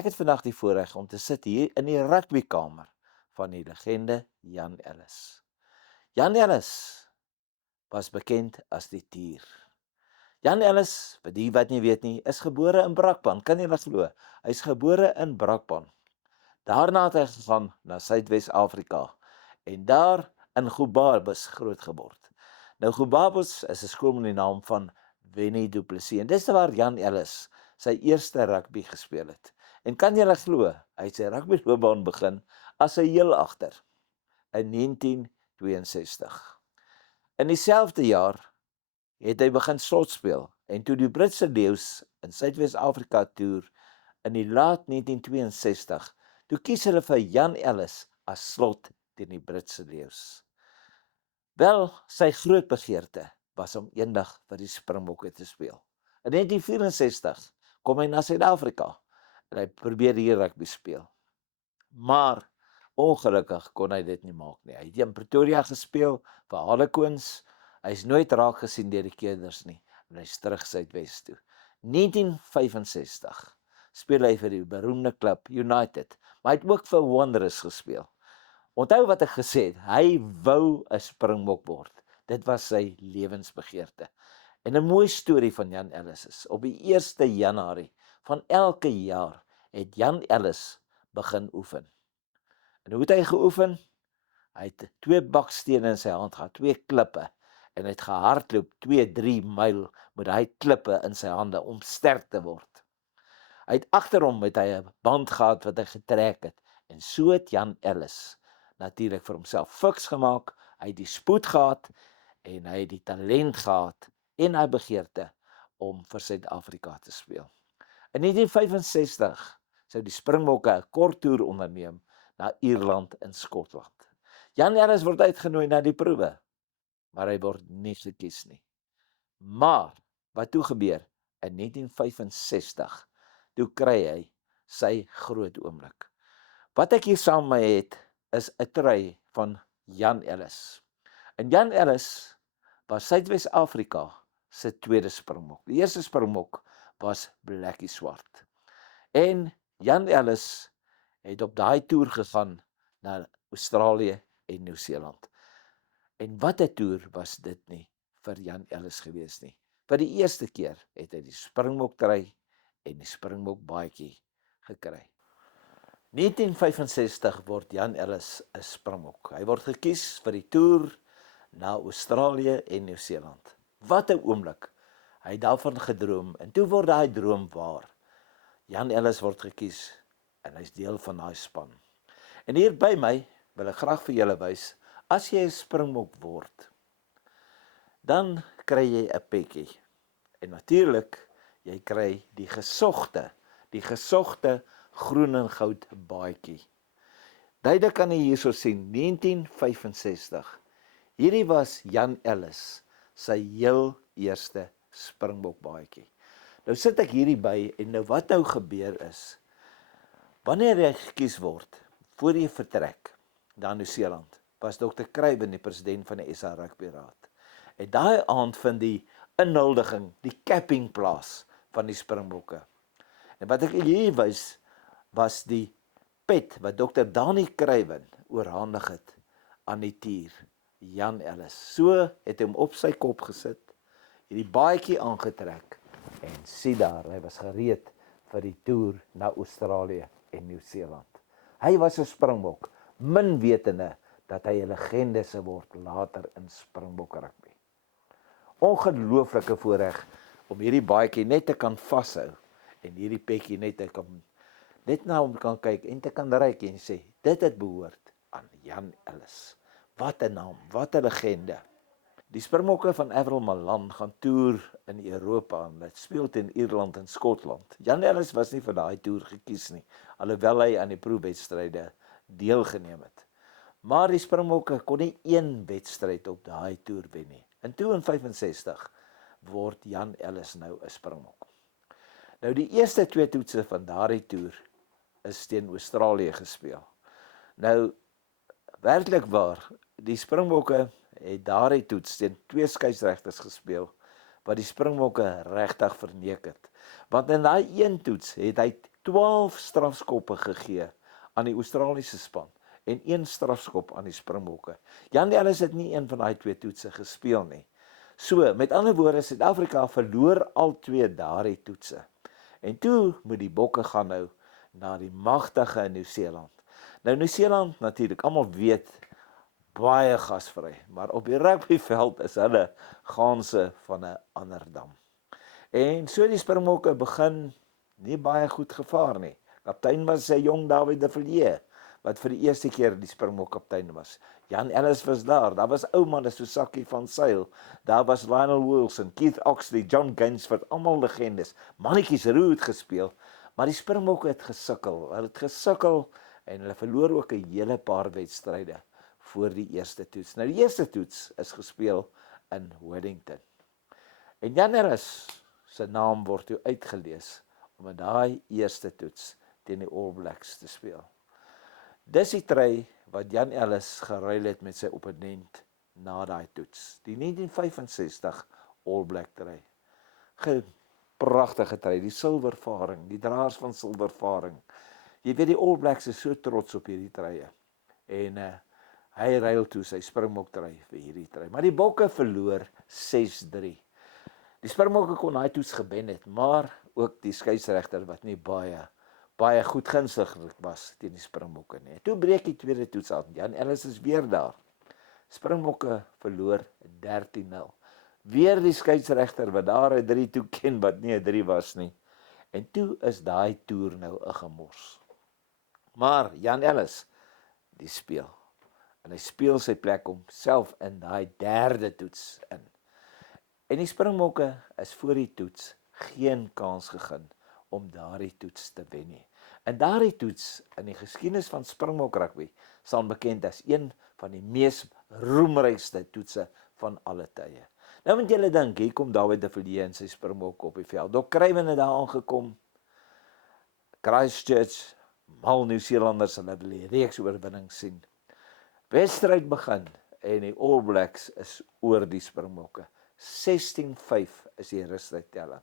Ek het vandag die voorreg om te sit hier in die rugbykamer van die legende Jan Ellis. Jan Ellis was bekend as die Tier. Jan Ellis, vir die wat nie weet nie, is gebore in Brakpan. Kan jy dit glo? Hy is gebore in Brakpan. Daarna het hy gegaan na Suidwes-Afrika en daar in Gobabis grootgeword. Nou Gobabis is 'n skool met die naam van Wennie Du Plessis en dis waar Jan Ellis sy eerste rugby gespeel het. En kan jy glo, hy het sy rugbyloopbaan begin as 'n heel agter in 1962. In dieselfde jaar het hy begin slot speel en toe die Britse Leeu's in Suidwes-Afrika toer in die laat 1962, toe kies hulle vir Jan Ellis as slot teen die Britse Leeu's. Wel, sy groot begeerte was om eendag vir die Springbokke te speel. In 1964 kom hy na Suid-Afrika en hy probeer hier rugby speel. Maar ongelukkig kon hy dit nie maak nie. Hy het in Pretoria gespeel vir Harlequins. Hy is nooit raak gesien deur die Keerders nie en hy is terug Suidwes toe. 1965 speel hy vir die beroemde klub United, maar hy het ook vir Wanderers gespeel. Onthou wat ek gesê het, hy wou 'n Springbok word. Dit was sy lewensbegeerte. En 'n mooi storie van Jan Ellis is, op die 1 Januarie van elke jaar het Jan Ellis begin oefen. En hoe het hy geoefen? Hy het 2 bakstene in sy hand gehad, 2 klippe, en hy het gehardloop 2-3 myl met daai klippe in sy hande om sterk te word. Hy het agterom met hy 'n band gehad wat hy getrek het, en so het Jan Ellis natuurlik vir homself fiks gemaak. Hy het die spoed gehad en hy het die talent gehad en hy begeerte om vir Suid-Afrika te speel. In 1965 sou die Springbokke 'n kort toer onderneem na Ierland en Skotland. Jan Ellis word uitgenooi na die proewe, maar hy word nie gekies nie. Maar wat toe gebeur? In 1965, toe kry hy sy groot oomblik. Wat ek hier saam met my het, is 'n trui van Jan Ellis. En Jan Ellis was Suidwes-Afrika se tweede Springbok. Die eerste Springbok was Blakkie Swart. En Jan Ellis het op daai toer gegaan na Australië en Nieu-Seeland. En wat 'n toer was dit nie vir Jan Ellis gewees nie. Vir die eerste keer het hy die Springbok trui en die Springbok baadjie gekry. 1965 word Jan Ellis 'n Springbok. Hy word gekies vir die toer na Australië en Nieu-Seeland. Wat 'n oomblik. Hy het daarvan gedroom en toe word daai droom waar. Jan Ellis word gekies en hy's deel van daai span. En hier by my wil ek graag vir julle wys, as jy 'n Springbok word, dan kry jy 'n petjie. En natuurlik, jy kry die gesogte groen en goud baadjie. Duidelik kan jy hierso sien, 1965. Hierdie was Jan Ellis sy heel eerste Springbok baadjie. Nou sit ek hierdie by en nou wat nou gebeur is, wanneer jy gekies word, voor jy vertrek na Nieu-Seeland, was Dr. Craven die president van die SA Rugby Raad. En daai aand vind die inhuldiging, die capping plaas van die Springbokke. En wat ek hier wys, was die pet wat Dr. Dani Craven oorhandig het aan die Tier, Jan Ellis. So het hy hom op sy kop gesit, hierdie baadjie aangetrek en sien daar, hy was gereed vir die toer na Australië en Nieu-Seeland. Hy was 'n Springbok, min wetende dat hy 'n legende sou word later in Springbok rugby. Ongelooflike voorreg om hierdie baadjie net te kan vashou en hierdie petjie net na hom kan kyk en te kan ryk en sê, dit het behoort aan Jan Ellis. Wat 'n naam, wat 'n legende. Die Springbokke van Avril Malan gaan toer in Europa en dit speel teen Ierland en Skotland. Jan Ellis was nie vir daai toer gekies nie, alhoewel hy aan die proefwedstryde deelgeneem het. Maar die Springbokke kon nie een wedstryd op daai toer wen nie. En toe in 65 word Jan Ellis nou 'n Springbok. Nou die eerste 2 toetse van daardie toer is teen Australië gespeel. Nou werklik waar, die Springbokke het daardie toets teen 2 skeieregters gespeel wat die Springbokke regtig verneek het. Want in daai een toets het hy 12 strafskoppe gegee aan die Australiese span en 1 strafskop aan die Springbokke. Jan Ellis het nie een van daai 2 toetse gespeel nie. So, met ander woorde, Suid-Afrika verloor al 2 daardie toetse. En toe moet die Bokke gaan nou na die magtige Nieu-Seeland. Nou Nieu-Seeland natuurlik, almal weet, baie gasvry, maar op die rugbyveld is hulle ganse van 'n ander dam. En so die Springbokke begin nie baie goed gevaar nie. Kaptein was sy jong David de Villiers, wat vir die eerste keer die Springbok kaptein was. Jan Ellis was daar was ou manne so Sakkie van Sail, daar was Lionel Wilson, Keith Oxley, John Gainsford, almal legendes. Mannetjies roe het gespeel, maar die Springbokke het gesukkel. Hulle het gesukkel en hulle verloor ook 'n hele paar wedstryde voor die eerste toets. Nou die eerste toets is gespeel in Wellington. En Jan Ellis se naam word toe uitgelees om in daai eerste toets teen die All Blacks te speel. Dis die try wat Jan Ellis geruil het met sy opponent na daai toets. Die 1965 All Black try. Pragtige try, die silwervaring, die draers van silwervaring. Jy weet die All Blacks is so trots op hierdie trye. En hy ruil toe sy Springbok try vir hierdie try. Maar die Bokke verloor 6-3. Die Springbokke kon daai toets gewen het, maar ook die skeieregter wat nie baie goed gunstig was teen die Springbokke nie. Toe breek die tweede toets aan. Jan Ellis is weer daar. Springbokke verloor 13-0. Weer die skeieregter wat daar 'n 3 toeken wat nie 'n 3 was nie. En toe is daai toer nou 'n gemors. Maar Jan Ellis, die speel. En hy speel sy plek om self in daai derde toets in. En die Springbokke is voor die toets geen kans gegee om daardie toets te wen nie. En daardie toets in die geskiedenis van Springbok rugby staan bekend as een van die mees roemrykste toetse van alle tye. Nou moet julle dink, hier kom David de Villiers en sy Springbok op die veld. Doc Craven het daar aangekom. Christchurch, mal Nieu-Seelanders, hulle wil die reeks oorwinning sien. Wedstryd begin en die All Blacks is oor die Springbokke. 16-5 is die rustydtelling.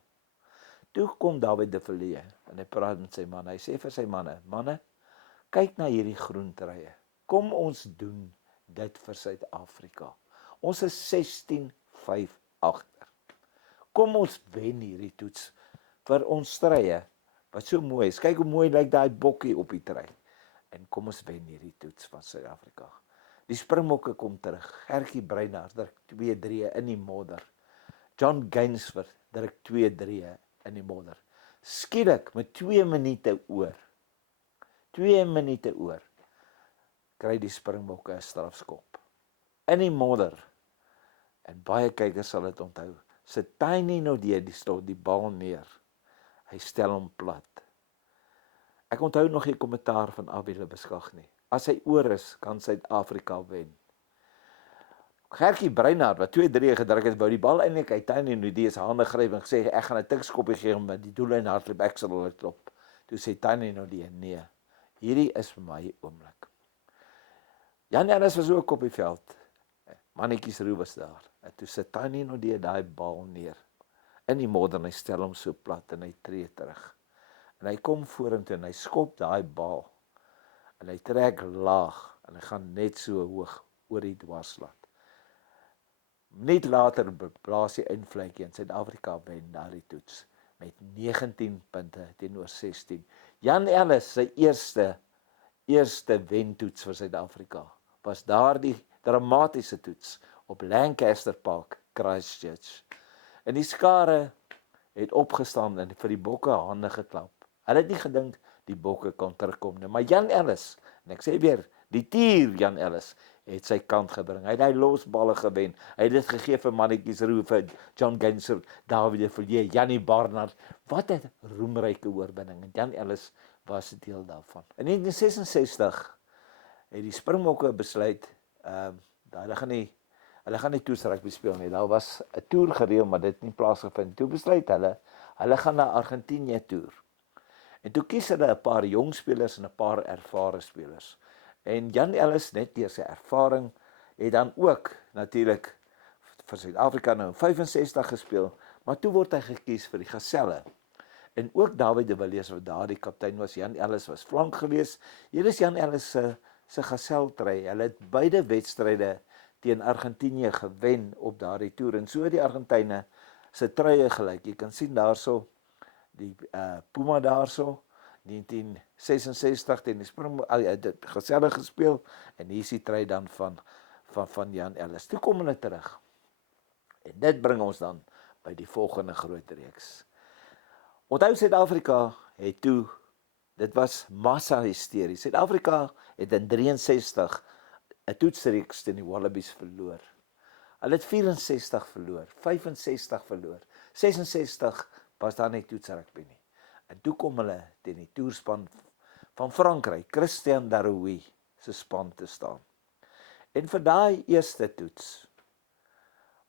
Toe kom David de Villiers en hy praat met sy manne. Hy sê vir sy manne, kyk na hierdie groen treye. Kom ons doen dit vir Suid-Afrika. Ons is 16-5 agter. Kom ons wen hierdie toets vir ons treye wat so mooi is. Kyk hoe mooi lyk daai bokkie op die trey. En kom ons wen hierdie toets van Suid-Afrika. Die Springbokke kom terug. Gertjie Breinart druk 2-3 in die modder. John Gainsford druk 2-3 in die modder. Skielik met 2 minute oor. 2 minute oor. Kry die Springbokke 'n strafskop. In die modder. En baie kykers sal dit onthou. Sit Tiny Nodé die bal neer. Hy stel hom plat. Ek onthou nog die kommentaar van Abile Beskag nie. As hy oor is, kan Suid-Afrika wen. Gertjie Breinart wat 2-3 gedruk het, wou die bal eintlik uit Tiny Nodé se hande gryp en gesê ek gaan 'n tikskoppie gee om die doellyn hardloop, ek sal hulle klop. Toe sê Tiny Nodé nee. Hierdie is vir my oomblik. Jan Ellis was ook op die veld. Mannetjies roe was daar. En toe sit Tiny Nodé daai bal neer in die modder en hy stel hom so plat en hy tree terug. En hy kom vorentoe en hy skop daai bal. En hy trek laag en hy gaan net so hoog oor die dwarslat. Net later blaas hy invlekkie en Suid-Afrika wen daardie toets met 19 punte teenoor 16. Jan Ellis sy eerste wentoets vir Suid-Afrika was daardie dramatiese toets op Lancaster Park, Christchurch. En die skare het opgestaan en vir die Bokke hande geklap. Hulle het nie gedink die Bokke kan terugkom nie, maar Jan Ellis, en ek sê weer, die tier Jan Ellis het sy kant gebring. Hy het hy losballe gewen. Hy het dit gegee vir mannetjies roe vir John Gainsford, David de Villiers, Janie Barnard. Wat 'n roemryke oorwinning. En Jan Ellis was 'n deel daarvan. In 1966 het die Springbokke besluit hulle gaan nie toets rugby speel nie. Daar was 'n toer gereël, maar dit het nie plaasgevind. Toe besluit hulle gaan na Argentinië toer. En toe kies hulle 'n paar jong spelers en 'n paar ervare spelers. En Jan Ellis, net deur sy ervaring, het dan ook natuurlik vir Suid-Afrika nou in 65 gespeel, maar toe word hy gekies vir die Geselle. En ook David de Villiers wat daar die kaptein was, Jan Ellis was flank geweest. Hier is Jan Ellis se gaseltry. Hulle het beide wedstryde teen Argentinië gewen op daardie toer. En so die Argentyne se truie gelyk. Jy kan sien daarso die Puma daarso 1966 teen die Springbok, dit gesellig gespeel en hier is die trui dan van Jan Ellis. Toe kom hulle terug. En dit bring ons dan by die volgende groot reeks. Onthou Suid-Afrika het toe, dit was massa hysterie. Suid-Afrika het in 63 'n toetsreeks teen die Wallabies verloor. Hulle het 64 verloor, 65 verloor, 66 was daar nie toetsrugby nie. En toe kom hulle teen die toerspan van Frankryk, Christian Darouet se span te staan. En vir daai eerste toets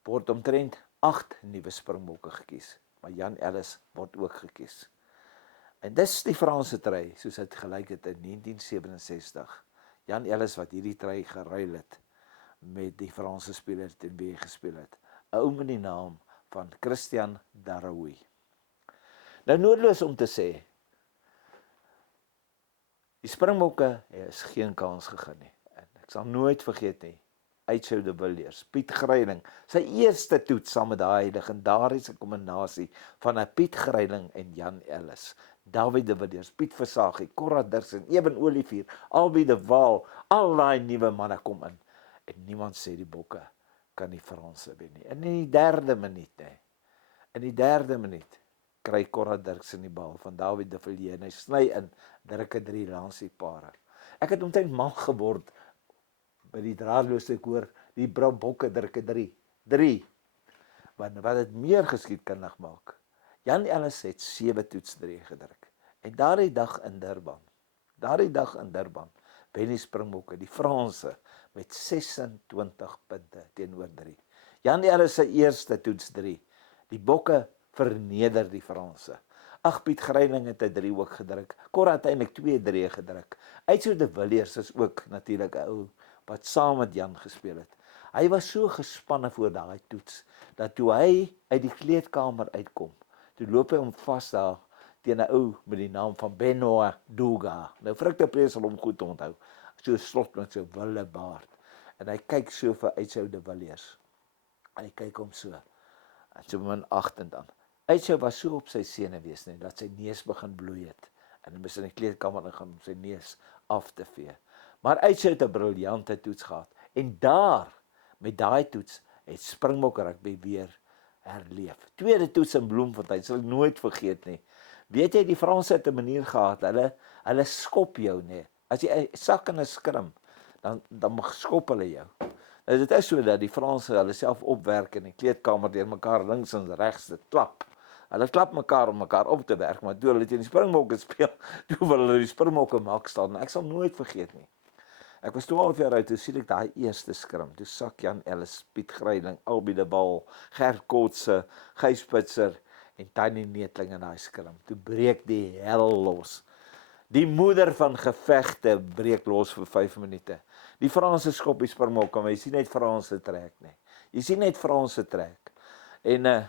word omtrent 8 nuwe Springbokke gekies, maar Jan Ellis word ook gekies. En dis die Franse trui, soos dit gelyk het in 1967. Jan Ellis wat hierdie trui geruil het met die Franse speler teen wie hy gespeel het. 'n Ou met die naam van Christian Darouet. Nou noodloos om te sê, die Springbokke is geen kans gegee nie. En ek sal nooit vergeet nie, Uitjou de Villiers, Piet Greiling, sy eerste toets saam met daai legendariese kombinasie van 'n Piet Greiling en Jan Ellis. David de Villiers, Piet Versagie, Corrie Dirksen, Eben Olivier, Albie de Waal, al daai nuwe manne kom in. En niemand sê die Bokke kan die Franse wen nie. En in die derde minuut kry Corrie Dirksen die bal van David de Villiers en hy sny in, drukke 3 langs die pare. Ek het omtrent mal geword by die draadloose koor, die Bokke drukke 3. Want wat het meer geskiedkundig maak. Jan Ellis het 7 toetsdrie gedruk. En daardie dag in Durban, wen die Springbokke, die Franse, met 26 punte teenoor 3. Jan Ellis se eerste toetsdrie. Die Bokke verneder die Franse. Piet Greiling het 'n 3 ook gedruk. Corrie het eintlik 2-3 gedruk. Uitjou de Villiers is ook natuurlik 'n ou wat saam met Jan gespeel het. Hy was so gespanne voor daai toets, dat toe hy uit die kleedkamer uitkom, toe loop hy hom vas daar teen 'n ou met die naam van Benoit Duga. Nou Frikte Prees sal hom goed onthou, so slot met so wille baard. En hy kyk so vir Uitjou de Villiers. Hy kyk hom so, en so minachtend aan. Uitjou was so op sy senuwees nie, dat sy neus begin bloei het, en hy moes in die kleedkamer ingaan om sy neus af te vee. Maar Uitjou het 'n briljante toets gehad, en daar, met daai toets, het Springbok rugby weer herleef. Tweede toets in Bloemfontein, sal ek nooit vergeet nie. Weet jy, die Franse het 'n manier gehad, hulle skop jou nie. As jy sak in 'n skrim, dan skop hulle jou. Nou, dit is so dat die Franse hulle self opwerk in die kleedkamer deur mekaar links en regs te klap. Hulle klap mekaar om mekaar op te werk, maar toe hulle teen die Springbokke speel, toe wil hulle die Springbokke maak staan. Ek sal nooit vergeet nie. Ek was 12 jaar oud, toe sien ek daai eerste skrim. Toe sak Jan Ellis, Piet Greiling, Albie de Waal, Gert Kotse, Gys Pitser en Tannie Neetling in daai skrim. Toe breek die hel los. Die moeder van gevegte breek los vir 5 minute. Die Franse skop die Springbokke, maar jy sien net Franse trek nie. Jy sien net Franse trek. En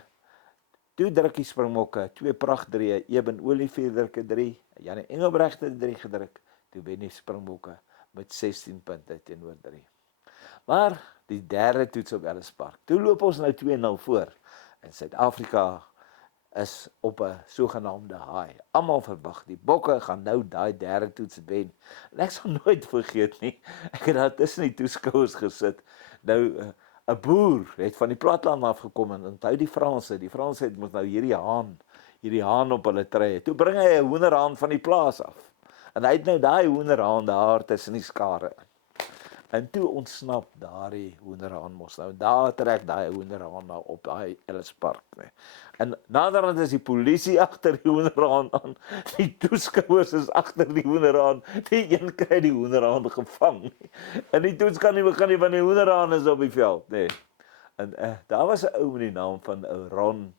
toe druk die Springbokke 2 prachtdrieë, Eben Olivier druk 'n 3, Janie Engelbrecht het 'n 3 gedruk. Toe wen die Springbokke met 16 punte teenoor 3. Maar die derde toets op Ellis Park. Toe loop ons nou 2-0 voor. En Suid-Afrika is op 'n sogenaamde high. Almal verwag die Bokke gaan nou daai derde toets wen. En ek sal nooit vergeet nie. Ek het daar tussen die toeskouers gesit. Nou 'n boer het van die platteland afgekom en onthou die Franse het mos nou hierdie haan op hulle tree. Toe bring hy 'n hoenderhaan van die plaas af. En hy het nou daai hoenderhaan daar tussen die skare. En toe ontsnap daardie hoenderhaan mos nou. Daar trek daai hoenderhaan nou op daai Ellis Park. En naderhand is die polisie agter die hoenderhaan aan. Die toeskouers is agter die hoenderhaan. Die een kry die hoenderhaan gevang. En die toets kan nie begin nie, want die hoenderhaan is op die veld. Nee. En daar was 'n ou met die naam van Ron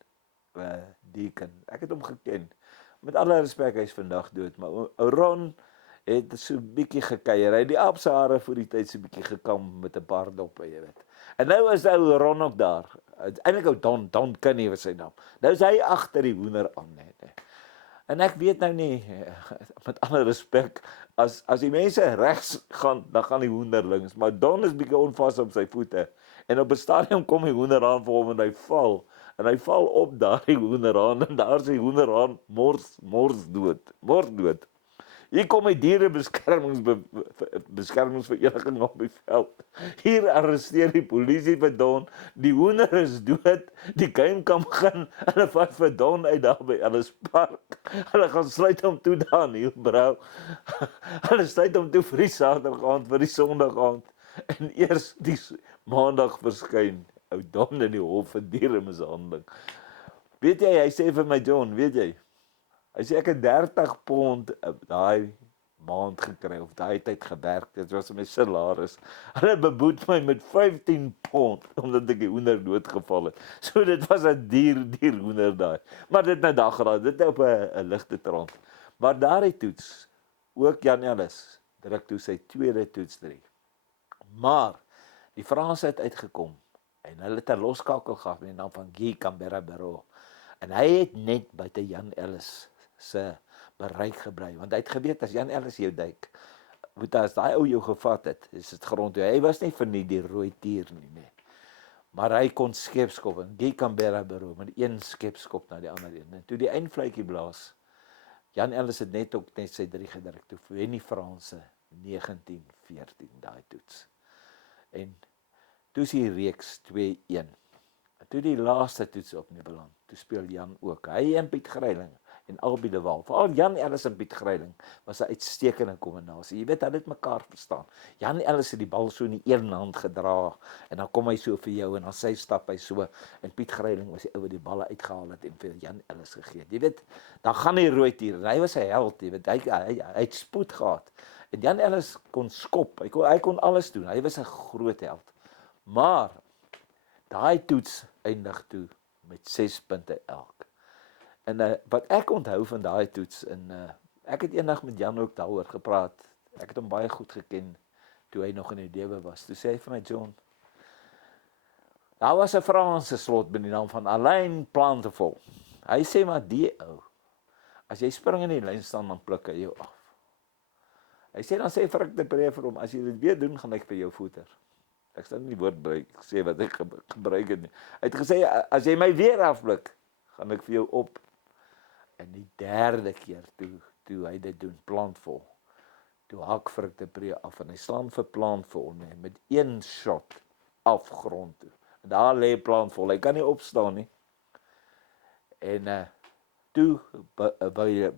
Deacon. Ek het hom geken. Met alle respek, hy is vandag dood, maar Ron het so 'n bietjie gekuier. Hy het die apsare voor die tyd so 'n bietjie gekam met 'n paar doppe, jy weet. En nou is ou Ron ook daar. Eintlik ou Don Kenny was sy naam. Nou is hy agter die hoender aan net. En ek weet nou nie, met alle respek, as die mense regs gaan, dan gaan die hoender links, maar Don is bietjie onvas op sy voete, en op 'n stadium kom die hoenderhaan vir hom en hy val op daardie hoenderhaan, en daar is die hoenderhaan mors dood. Hier kom die beskermingsvereniging op die veld. Hier arresteer die polisie vir Don. Die hoender is dood. Die game kan begin. Hulle vat vir Don uit daar by Ellis Park. Hulle gaan sluit hom toe daar in Hielbrau. Hulle sluit hom toe vir die Saterdag aand, vir die Sondag aand. En eers die Maandag verskyn ou Don in die hof vir dieremishandeling. Weet jy, hy sê vir my, John, weet jy, hy sê ek het 30 pond daai maand gekry, of daai tyd gewerk, dit was my salaris. Hulle beboet my met 15 pond, omdat ek die hoender doodgeval het. So dit was 'n dier hoender daai. Maar dit nou dag geraak, dit op 'n ligte trant. Maar daai toets, ook Jan Ellis, druk toe sy tweede toets 3. Maar, die Franse het uitgekom, en hulle het 'n loskakel gehad met die naam van Guy Camberabero. En hy het net buite Jan Ellis se bereik gebly, want hy het geweet as Jan Ellis jou duik, want as daai ou jou gevat het, is dit grond toe. Hy was nie vir die rooi tier nie. Maar hy kon skepskop, en Guy Camberabero met een skepskop na die ander een. En toe die eindfluitjie blaas, Jan Ellis het net sy 3 gedruk, toe wen die Franse 1914 daai toets. En toe is die reeks 2-1. En toe die laaste toets op Nieuweland, toe speel Jan ook. Hy en Piet Greiling en Albie de Waal. Veral Jan Ellis en Piet Greiling was 'n uitstekende kombinasie. Jy weet, hulle het mekaar verstaan. Jan Ellis het die bal so in die een hand gedra, en dan kom hy so vir jou, en dan sy stap hy so, en Piet Greiling was die ou wat die balle uitgehaal het en vir Jan Ellis gegee. Jy weet, dan gaan die rooi tier, en hy was 'n held, jy weet, hy het spoed gehad. En Jan Ellis kon skop, hy kon alles doen, hy was 'n groot held. Maar, daai toets eindig toe met 6 punte elk. En wat ek onthou van daai toets, en ek het eendag met Jan ook daaroor gepraat, ek het hom baie goed geken, toe hy nog in die lewe was, toe sê hy vir my, John, daar was 'n Franse slot met die naam van Alain Plantevol. Hy sê maar, die ou, as jy spring in die lyn staan, dan pluk hy jou af. Hy sê, dan sê Frik de Pre vir hom, as jy dit weer doen, gaan ek vir jou voeter. Ek sal nie die woord sê wat ek gebruik het nie. Hy het gesê, as jy my weer afblik, gaan ek vir jou op. En die derde keer, toe hy dit doen, Plantvol, toe hak Frik de Pre af, en hy slaan vir Plantvol, met 1 shot afgrond toe. En daar lê Plantvol, hy kan nie opstaan nie. En toe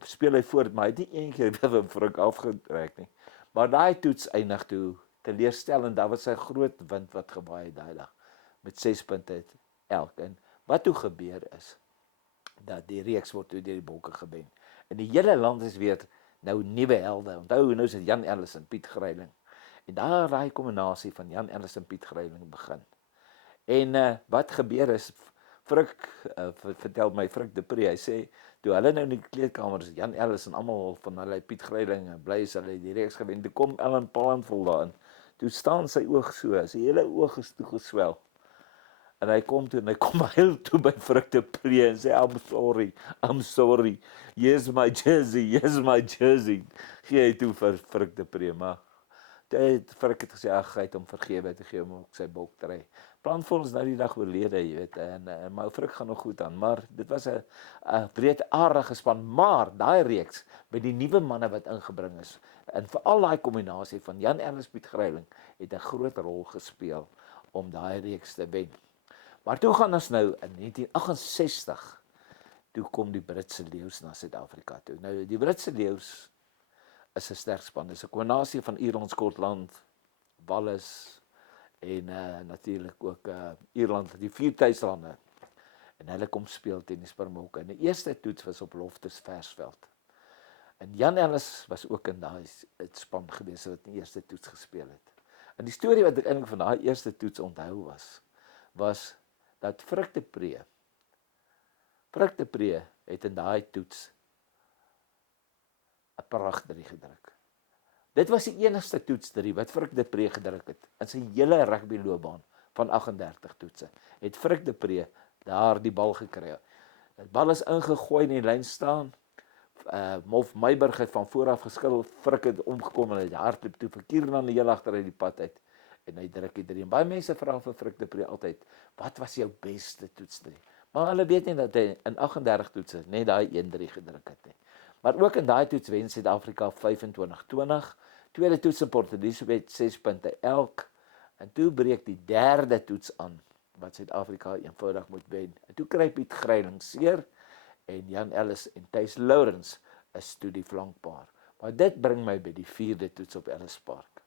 speel hy voort, maar hy het nie een keer weer vir Frik afgetrek nie. Maar daai toets eindig toe teleurstellend, daar was 'n groot wind wat gewaai het daai dag, met 6 punte elk. En wat toe gebeur is, dat die reeks word toe deur die Bokke gewen. En die hele land is weer nou nuwe helde. Onthou, nou is dit Jan Ellis en Piet Greiling. En daar daai kombinasie van Jan Ellis en Piet Greiling begin. En wat gebeur is, Frik, vertel my Frik de Pre, hy sê, toe hulle nou in die kleedkamer is, Jan Ellis en almal van hulle, Piet Greiling, bly is hulle die reeks gewen, toe kom Ellen Plantvol daarin, toe staan sy oog so, sy hele oog is toe geswel. En hy kom toe, en hy kom heel toe by Frik de Pre, en sê, I'm sorry, here's my jersey, gee hy toe vir Frik de Pre, maar Frik het gesê, hy het hom vergewe, te gee hom ook sy boktrei. Plantvol is nou die dag oorlede, jy weet, en my Frik gaan nog goed aan, maar dit was 'n breedaardige span, maar daai reeks, met die nuwe manne wat ingebring is, en veral daai kombinasie van Jan Ellis, Piet Greiling, het 'n groot rol gespeel om daai reeks te wen. Maar toe gaan ons nou, in 1968, toe kom die Britse Leeu's na Suid-Afrika toe. Nou, die Britse Leeu's is 'n sterk span, dis 'n kombinasie van Ierland, Skotland, Wallis, en natuurlik ook Ierland, die 4 tuislande. En hulle kom speel teen die Springbokke. En die eerste toets was op Loftus Versveld. En Jan Ellis was ook in daai span gewees wat die eerste toets gespeel het. En die storie wat ek eintlik van daai eerste toets onthou was dat Frik de Pre het in daai toets 'n pragtig gedruk. Dit was die enigste toets 3 wat Frik de Pre gedruk het in sy hele rugbyloopbaan van 38 toetse. Het Frik de Pre daar die bal gekry. Die bal is ingegooi in die lyn staan. Mof Meiburg het van vooraf geskil, Frik het omgekom en hy hardloop toe vir Kieran heel agter uit die pad uit. En hy druk die 3. En baie mense vra vir Frik de Pre altyd, wat was jou beste toets 3? Maar hulle weet nie dat hy in 38 toetse net daai 1-3 gedruk het nie. Maar ook in daai toets wen Suid-Afrika 25-20. Tweede toets in Port Elizabeth 6 punte elk. En toe breek die derde toets aan wat Suid-Afrika eenvoudig moet wen. En toe kry Piet Greiling seer en Jan Ellis en Thys Lourens is toe die flankpaar. Maar dit bring my by die 4de toets op Ellis Park.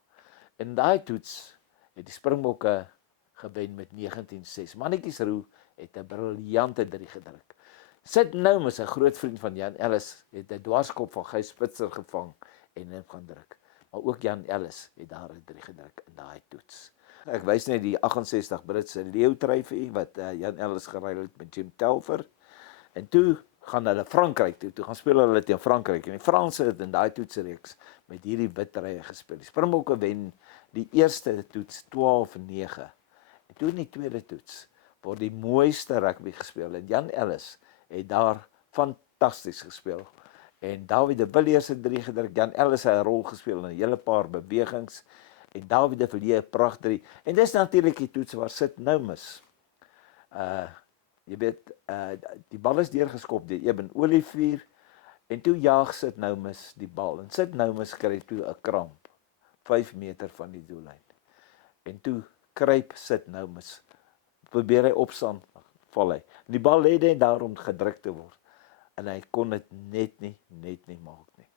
In daai toets het die Springbokke gewen met 19-6. Mannetjies Roux het 'n briljante 3 gedruk. Sid Noumus, 'n groot vriend van Jan Ellis, het 'n dwarskop van Gys Spitzer gevang en hom gaan druk. Maar ook Jan Ellis het daar 'n 3 gedruk in daai toets. Ek wys net die 68 Britse leeutryfie wat Jan Ellis geruil het met Jim Telfer. En toe gaan hulle Frankryk toe gaan speel hulle teen Frankryk. En die Franse het in daai toetsreeks met hierdie wit treye gespeel. Die Springbokke wen die eerste toets 12-9. En toe in die tweede toets word die mooiste rugby gespeel. En Jan Ellis het daar fantasties gespeel. En David de Villiers het 3 gedruk. Jan Ellis het 'n rol gespeel in 'n hele paar bewegings. En David de Villiers 'n pragt 3. En dis natuurlik die toets waar Sid Noumus jy weet, die bal is deurgeskop deur Eben Olivier en toe jaag Sid Noumus die bal. En Sid Noumus kry toe 'n kramp 5 meter van die doellyn. En toe kruip Sid Noumus, probeer hy opstaan, val hy. Die bal lê net daar om gedruk te word. En hy kon dit net nie maak nie.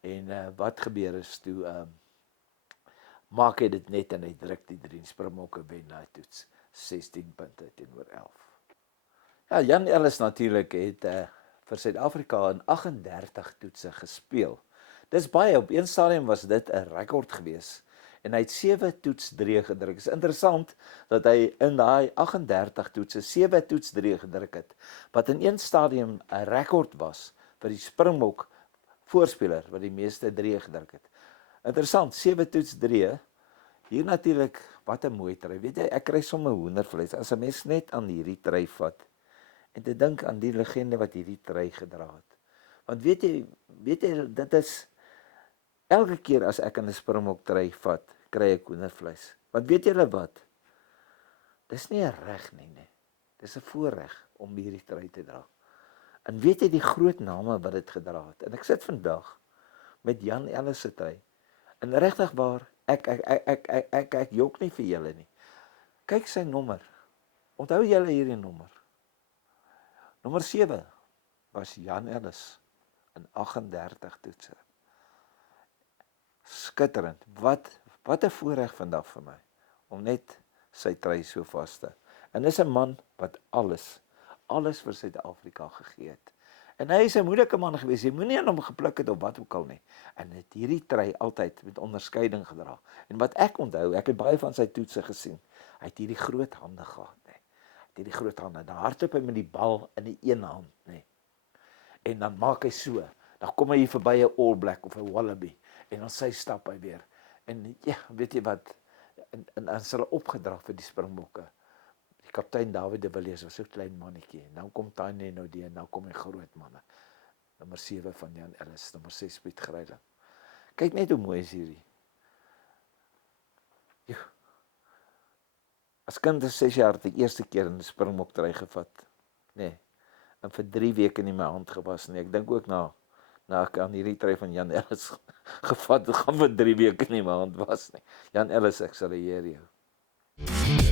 En wat gebeur is toe maak hy dit net en hy druk die 3 Springbokke wen daai toets 16 punte teenoor 11. Ja, Jan Ellis natuurlik het vir Suid-Afrika in 38 toetse gespeel. Dis baie, op een stadium was dit 'n rekord gewees. En hy het 7 toets 3 gedruk. Dit is interessant dat hy in daai 38 toetse 7 toets 3 gedruk het, wat in een stadium 'n rekord was vir die Springbok voorspeler wat die meeste 3 gedruk het. Interessant, 7 toets 3. Hier natuurlik, wat 'n mooi trui. Weet jy, ek kry sommer hoendervleis as 'n mens net aan hierdie trui vat en te dink aan die legende wat hierdie trui gedra het. Want weet jy, dit is elke keer as ek 'n Springbok trui vat, kry ek hoendervleis. Want weet julle wat? Dis nie 'n reg nie. Dis 'n voorreg om hierdie trui te dra. En weet jy die groot name wat dit gedra het? En ek sit vandag met Jan Ellis se trui. En regtig waar, ek jok nie vir julle nie. Kyk sy nommer. Onthou julle hierdie nommer? Nommer 7 was Jan Ellis in 38 toetse. Skitterend. Wat 'n voorreg vandag vir my om net sy trui so vas te. En dis 'n man wat alles vir Suid-Afrika gegee het. En hy is 'n moeilike man gewees. Jy moenie aan hom gepluk het of wat ook al nie. En het hierdie trui altyd met onderskeiding gedra. En wat ek onthou, ek het baie van sy toetse gesien. Hy het hierdie groot hande gehad, nê. Hy het hierdie groot hande. Dan hardloop hy met die bal in die een hand, nê. En dan maak hy so. Dan kom hy hier verby 'n All Black of 'n Wallaby en dan sy stap hy weer. En ja, weet jy wat? En dan is hulle opgedra vir die Springbokke. Die kaptein David de Villiers was so 'n klein mannetjie. Nou kom Tanya Naudé en nou kom die groot manne. Nommer 7 van Jan Ellis, nommer 6 Piet Greiling. Kyk net hoe mooi is hierdie. Jo. As kind is 6 jaar die eerste keer in 'n Springbok trui gevat. Nee. En vir 3 weke nie my hand gewas nie. Ek dink ook na ek aan hierdie trui van Jan Ellis gevat, gaan vir 3 weke nie my hand was nie. Jan Ellis, ek salueer jou.